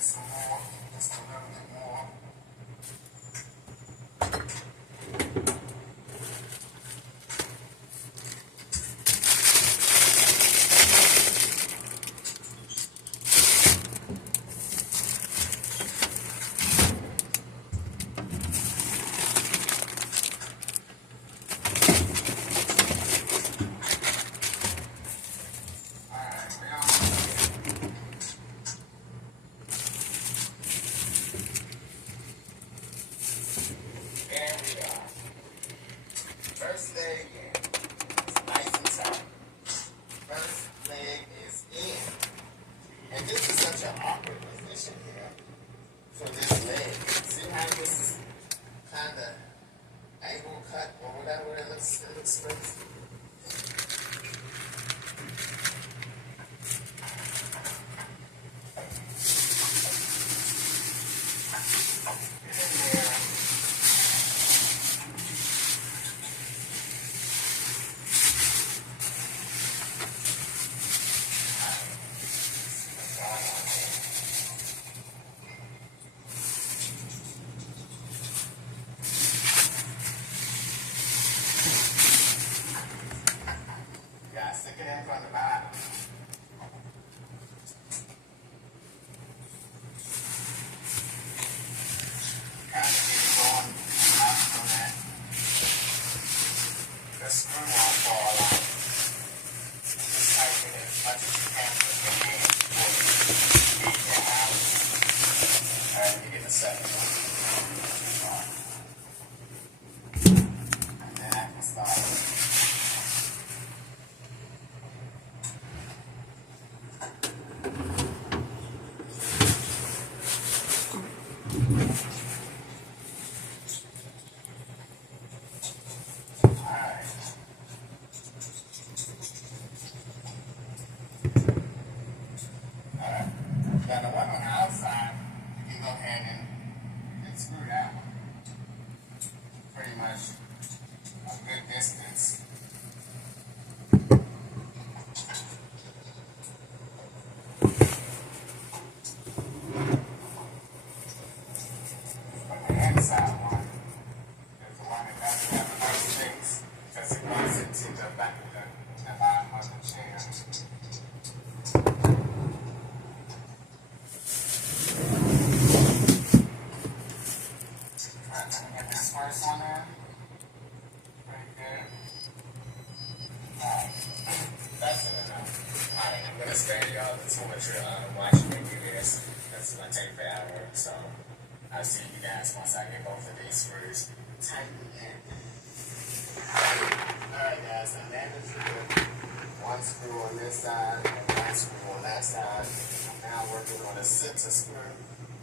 some more, just a little bit more. First leg in. It's nice and tight. First leg is in. And this is such an awkward position here for this leg. See how this is kind of angle cut or whatever it looks crazy. Stick it in from the bottom. Kind of get it going out from that. The screw won't fall out. Just tighten it as much as you can with your hand before you get it out. Alright, let me get the second one. And then I can start. Now the one on the outside, you can go ahead and screw that one. Pretty much a good distance. But the inside one is the one that doesn't have enough space because it runs into the back of the bottom of the chair. First one in, pretty good. Alright, that's it enough. Alright, I'm going to spare y'all too much watching me do this. That's going to take forever, so I'll see you guys once I get both of these screws tightened in. Alright guys, I managed to put one screw on this side and one screw on that side. I'm now working on a center screw,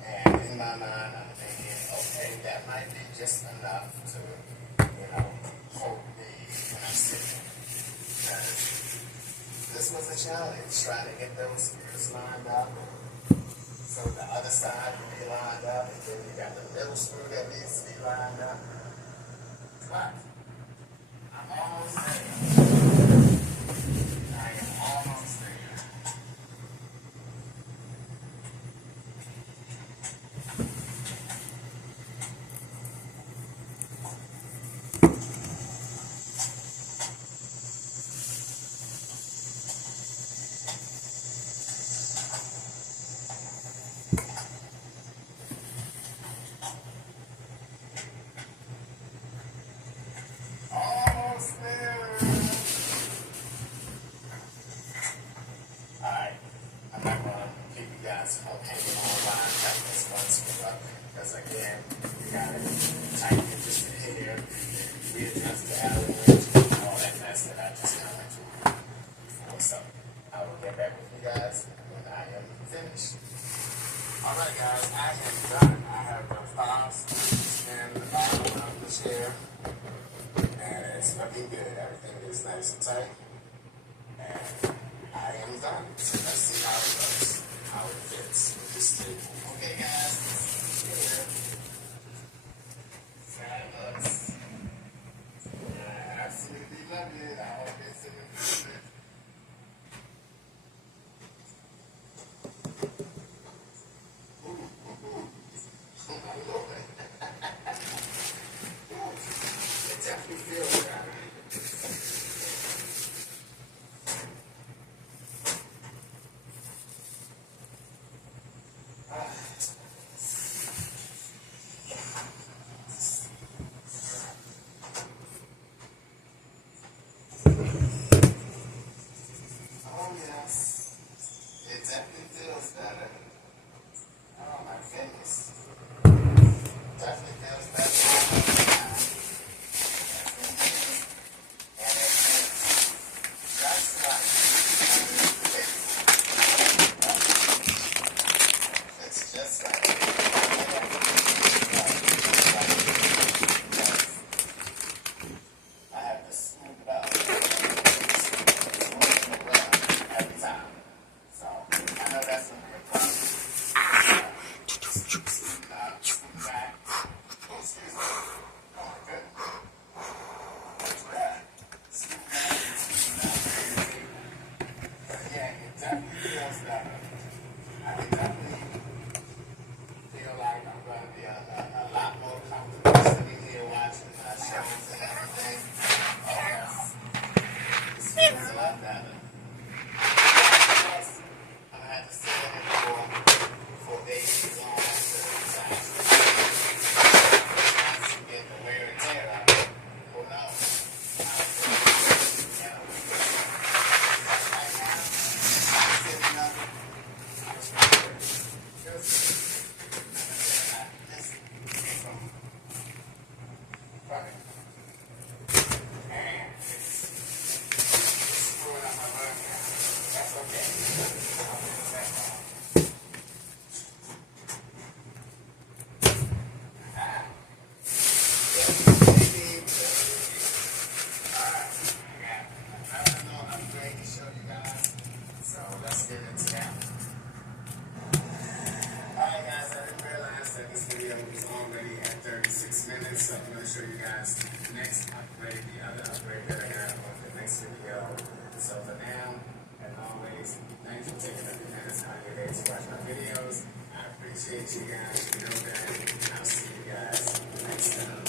and in my mind I'm thinking, okay, that might be just enough to, hold me when I'm sitting. Because this was a challenge, trying to get those screws lined up. So the other side will be lined up, and then you got the middle screw that needs to be lined up. But I'm almost there. I am almost there. Alright, I'm not going to keep you guys hanging online tight this one screw up, because again, you got to tighten it just a hair, readjust the Allen wrench, all that mess that I just kind of went through before. So I will get back with you guys when I am finished. Alright guys, I am done. I have the five screws in the bottom of the chair, and it's looking good. Everything is nice and tight. And I am done. So let's see how it looks, how it fits with this table. Okay guys, this is here. See how it looks. I absolutely love it. I hope it's good. Ooh, I have to smooth it out every time. So I know that's gonna be a problem. Back. Excuse me. Oh, good. Yeah, it definitely feels better. I can definitely feel like I'm going to be a lot more comfortable sitting here watching my shows and everything. Oh, yes. This feels a lot better. Yes, I'm going to have to sit in it for days long to get the wear and tear out of it. Who knows? Right now, sitting up, feels good. So let's get into that. Alright guys, I didn't realize that this video was already at 36 minutes, so I'm going to show you guys the next upgrade, the other upgrade that I have on the next video. So for now, as always, thanks for taking a few minutes out of your day to watch my videos. I appreciate you guys, you know that, and I'll see you guys next time.